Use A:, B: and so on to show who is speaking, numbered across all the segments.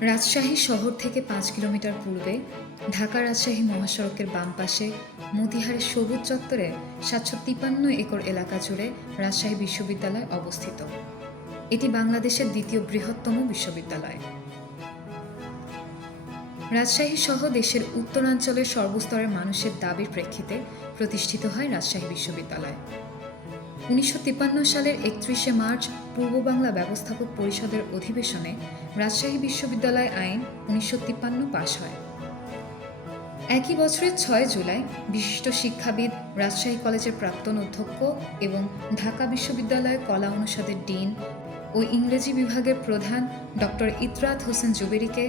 A: রাজশাহী শহর থেকে পাঁচ কিলোমিটার পূর্বে ঢাকা রাজশাহী মহাসড়কের বাম পাশে মতিহারের সবুজ চত্বরে সাতশো তিপান্ন একর এলাকা জুড়ে রাজশাহী বিশ্ববিদ্যালয় অবস্থিত। এটি বাংলাদেশের দ্বিতীয় বৃহত্তম বিশ্ববিদ্যালয়। রাজশাহী সহ দেশের উত্তরাঞ্চলের সর্বস্তরের মানুষের দাবির প্রেক্ষিতে প্রতিষ্ঠিত হয় রাজশাহী বিশ্ববিদ্যালয়। উনিশশো তিপ্পান্ন সালের একত্রিশে মার্চ পূর্ব বাংলা ব্যবস্থাপক পরিষদের অধিবেশনে রাজশাহী বিশ্ববিদ্যালয় আইন উনিশশো তিপ্পান্ন পাশ হয়। একই বছরের ছয় জুলাই বিশিষ্ট শিক্ষাবিদ, রাজশাহী কলেজের প্রাক্তন অধ্যক্ষ এবং ঢাকা বিশ্ববিদ্যালয় কলা অনুষদের ডিন ও ইংরেজি বিভাগের প্রধান ডক্টর ইতরাত হোসেন জুবেরিকে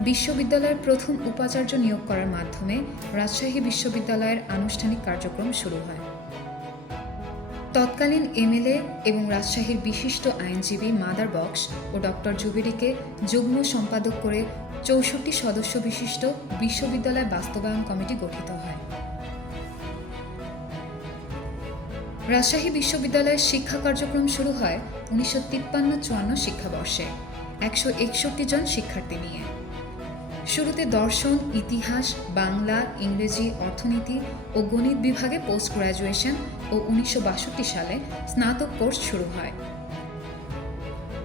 A: বিশ্ববিদ্যালয়ের প্রথম উপাচার্য নিয়োগ করার মাধ্যমে রাজশাহী বিশ্ববিদ্যালয়ের আনুষ্ঠানিক কার্যক্রম শুরু হয়। তৎকালীন এমএলএ এবং রাজশাহীর বিশিষ্ট আইনজীবী মাদার বক্স ও ডক্টর জুবেরিকে যুগ্ম সম্পাদক করে চৌষট্টি সদস্য বিশিষ্ট বিশ্ববিদ্যালয় বাস্তবায়ন কমিটি গঠিত হয়। রাজশাহী বিশ্ববিদ্যালয়ের শিক্ষা কার্যক্রম শুরু হয় উনিশশো তিপ্পান্ন চুয়ান্ন শিক্ষাবর্ষে। একশো একষট্টি জন শিক্ষার্থী নিয়ে। শুরুতে দর্শন, ইতিহাস, বাংলা, ইংরেজি, অর্থনীতি ও গণিত বিভাগে পোস্ট গ্রাজুয়েশন ও উনিশশো বাষট্টি সালে স্নাতক কোর্স শুরু হয়।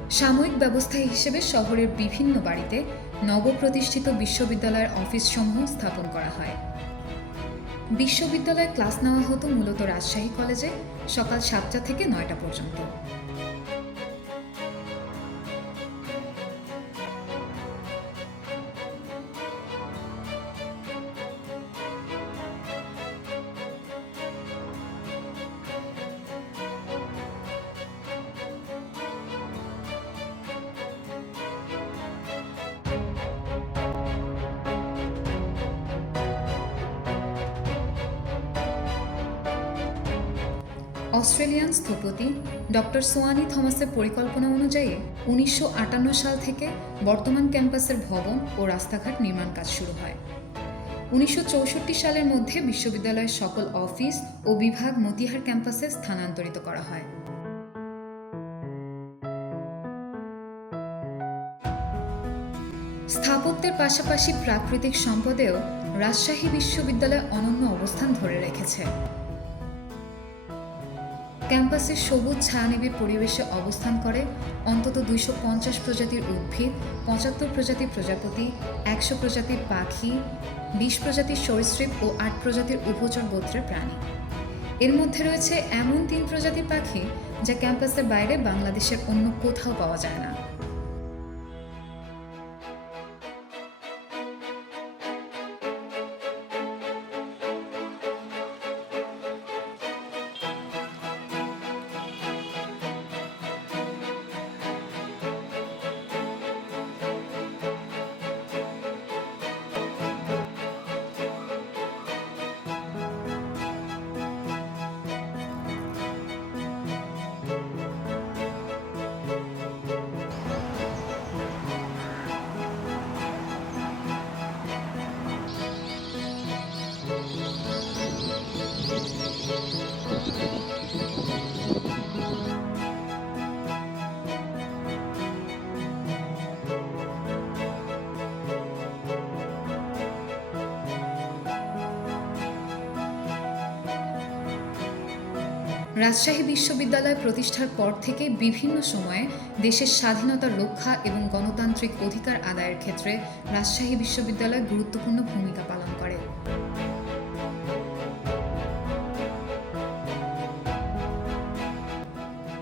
A: সাময়িক ব্যবস্থা হিসেবে শহরের বিভিন্ন বাড়িতে নবপ্রতিষ্ঠিত বিশ্ববিদ্যালয়ের অফিসসমূহ স্থাপন করা হয়। বিশ্ববিদ্যালয়ে ক্লাস নেওয়া হতো মূলত রাজশাহী কলেজে সকাল সাতটা থেকে নয়টা পর্যন্ত। অস্ট্রেলিয়ান স্থপতি ডক্টর সোয়ানি থমাসের পরিকল্পনা অনুযায়ী উনিশশো আটান্ন সাল থেকে বর্তমান ক্যাম্পাসের ভবন ও রাস্তাঘাট নির্মাণ কাজ শুরু হয়। উনিশশো চৌষট্টি সালের মধ্যে বিশ্ববিদ্যালয়ের সকল অফিস ও বিভাগ মতিহার ক্যাম্পাসে স্থানান্তরিত করা হয়। স্থাপত্যের পাশাপাশি প্রাকৃতিক সম্পদেও রাজশাহী বিশ্ববিদ্যালয় অনন্য অবস্থান ধরে রেখেছে। ক্যাম্পাসের সবুজ ছায়ানিবিড় পরিবেশে অবস্থান করে অন্তত দুইশো পঞ্চাশ প্রজাতির উদ্ভিদ, পঁচাত্তর প্রজাতির প্রজাপতি, একশো প্রজাতির পাখি, বিশ প্রজাতির সরীসৃপ ও আট প্রজাতির উপচর গোত্রের প্রাণী। এর মধ্যে রয়েছে এমন তিন প্রজাতির পাখি যা ক্যাম্পাসের বাইরে বাংলাদেশের অন্য কোথাও পাওয়া যায় না। রাজশাহী বিশ্ববিদ্যালয় প্রতিষ্ঠার পর থেকে বিভিন্ন সময়ে দেশের স্বাধীনতা রক্ষা এবং গণতান্ত্রিক অধিকার আদায়ের ক্ষেত্রে রাজশাহী বিশ্ববিদ্যালয় গুরুত্বপূর্ণ ভূমিকা পালন করে।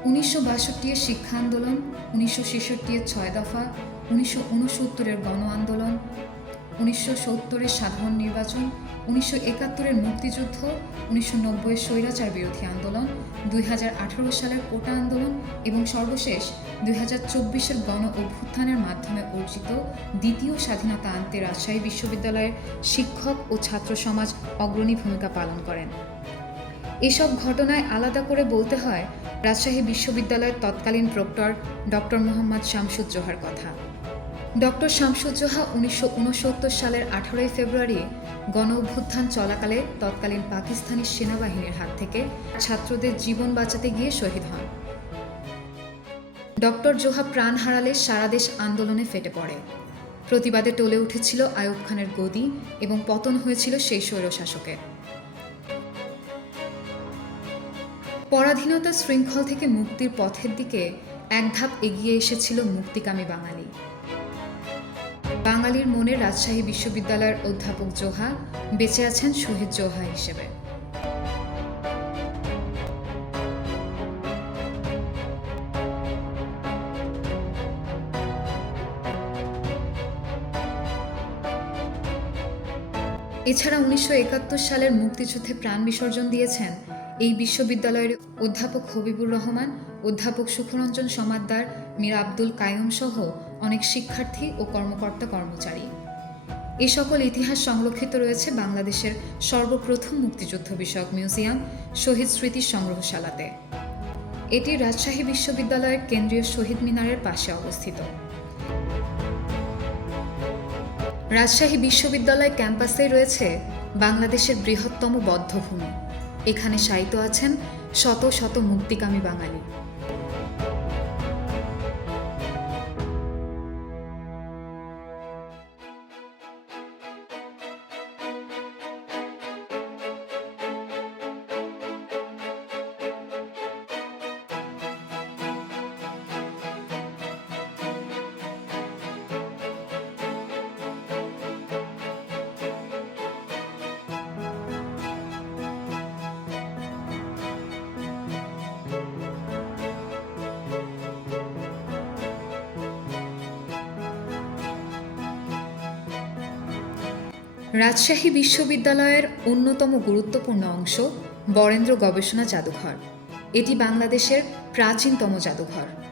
A: উনিশশো বাষট্টি এর শিক্ষা আন্দোলন, উনিশশো ছেষট্টি এর ছয় দফা, উনিশশো উনসত্তরের গণ আন্দোলন উনিশশো সত্তরের সাধারণ নির্বাচন, উনিশশো একাত্তরের মুক্তিযুদ্ধ, উনিশশো নব্বইয়ের স্বৈরাচার বিরোধী আন্দোলন, দুই হাজার আঠারো সালের কোটা আন্দোলন এবং সর্বশেষ দুই হাজার চব্বিশের গণ অভ্যুত্থানের মাধ্যমে অর্জিত দ্বিতীয় স্বাধীনতা আনতে রাজশাহী বিশ্ববিদ্যালয়ের শিক্ষক ও ছাত্র সমাজ অগ্রণী ভূমিকা পালন করেন। এসব ঘটনায় আলাদা করে বলতে হয়, রাজশাহী বিশ্ববিদ্যালয়ের তৎকালীন প্রক্টর ডক্টর মোহাম্মদ শামসুজ্জোহার কথা। ডক্টর শামসুজ্জোহা উনিশশো উনসত্তর সালের আঠারোই ফেব্রুয়ারি গণ অভ্যুত্থান চলাকালে তৎকালীন পাকিস্তানি সেনাবাহিনীর হাত থেকে ছাত্রদের জীবন বাঁচাতে গিয়ে শহীদ হন। ডক্টর জোহা প্রাণ হারালে সারা দেশ আন্দোলনে ফেটে পড়ে। প্রতিবাদে টলে উঠেছিল আয়ুব খানের গদি এবং পতন হয়েছিল সেই স্বৈরশাসকের। পরাধীনতা শৃঙ্খল থেকে মুক্তির পথের দিকে এক ধাপ এগিয়ে এসেছিল মুক্তিকামী বাঙালি। বাঙালির মনে রাজশাহী বিশ্ববিদ্যালয়ের অধ্যাপক জোহা বেঁচে আছেন শহীদ জোহা হিসেবে। এছাড়া উনিশশো একাত্তর সালের মুক্তিযুদ্ধে প্রাণ বিসর্জন দিয়েছেন এই বিশ্ববিদ্যালয়ের অধ্যাপক হবিবুর রহমান, অধ্যাপক সুখরঞ্জন সমাদ্দার, মীর আব্দুল কায়ুম সহ অনেক শিক্ষার্থী ও কর্মকর্তা কর্মচারী। এ সকল ইতিহাস সংরক্ষিত রয়েছে বাংলাদেশের সর্বপ্রথম মুক্তিযুদ্ধ বিষয়ক মিউজিয়াম, শহীদ স্মৃতির সংগ্রহশালাতে। এটি রাজশাহী বিশ্ববিদ্যালয়ের কেন্দ্রীয় শহীদ মিনারের পাশে অবস্থিত। রাজশাহী বিশ্ববিদ্যালয় ক্যাম্পাসে রয়েছে বাংলাদেশের বৃহত্তম বদ্ধভূমি। এখানে শায়িত আছেন শত শত মুক্তিকামী বাঙালি। রাজশাহী বিশ্ববিদ্যালয়ের অন্যতম গুরুত্বপূর্ণ অংশ বরেন্দ্র গবেষণা জাদুঘর। এটি বাংলাদেশের প্রাচীনতম জাদুঘর।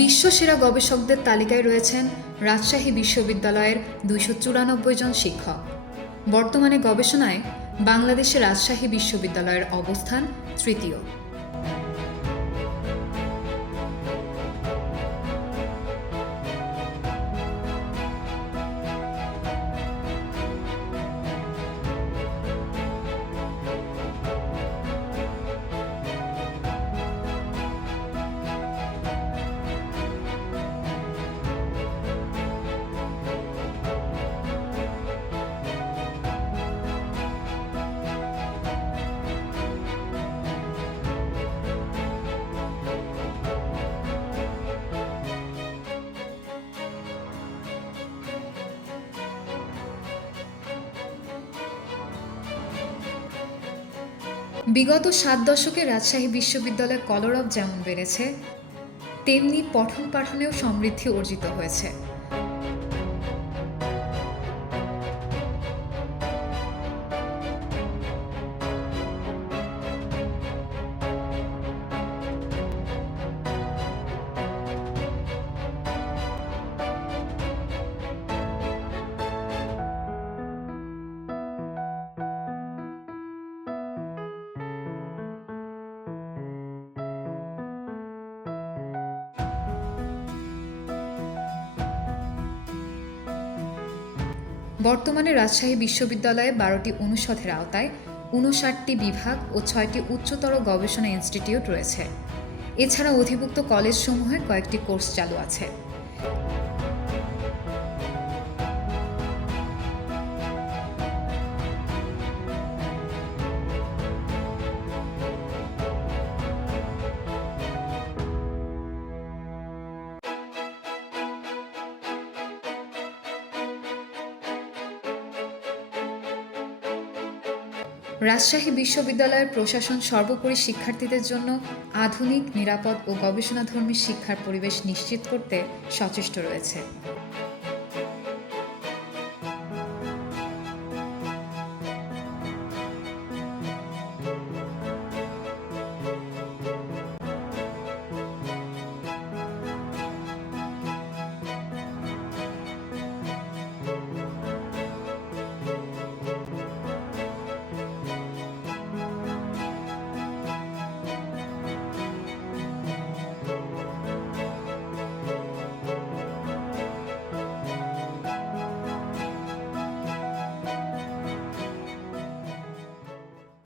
A: বিশ্বসেরা গবেষকদের তালিকায় রয়েছেন রাজশাহী বিশ্ববিদ্যালয়ের দুইশো চুরানব্বই জন শিক্ষক। বর্তমানে গবেষণায় বাংলাদেশে রাজশাহী বিশ্ববিদ্যালয়ের অবস্থান তৃতীয়। বিগত সাত দশকে রাজশাহী বিশ্ববিদ্যালয়ের কলরব যেমন বেড়েছে তেমনি পঠন পাঠনেও সমৃদ্ধি অর্জিত হয়েছে। বর্তমানে রাজশাহী বিশ্ববিদ্যালয়ে বারোটি অনুষদের আওতায় উনষাটটি বিভাগ ও ছয়টি উচ্চতর গবেষণা ইনস্টিটিউট রয়েছে। এছাড়া অধিভুক্ত কলেজসমূহে কয়েকটি কোর্স চালু আছে। রাজশাহী বিশ্ববিদ্যালয়ের প্রশাসন সর্বোপরি শিক্ষার্থীদের জন্য আধুনিক, নিরাপদ ও গবেষণাধর্মী শিক্ষার পরিবেশ নিশ্চিত করতে সচেষ্ট রয়েছে।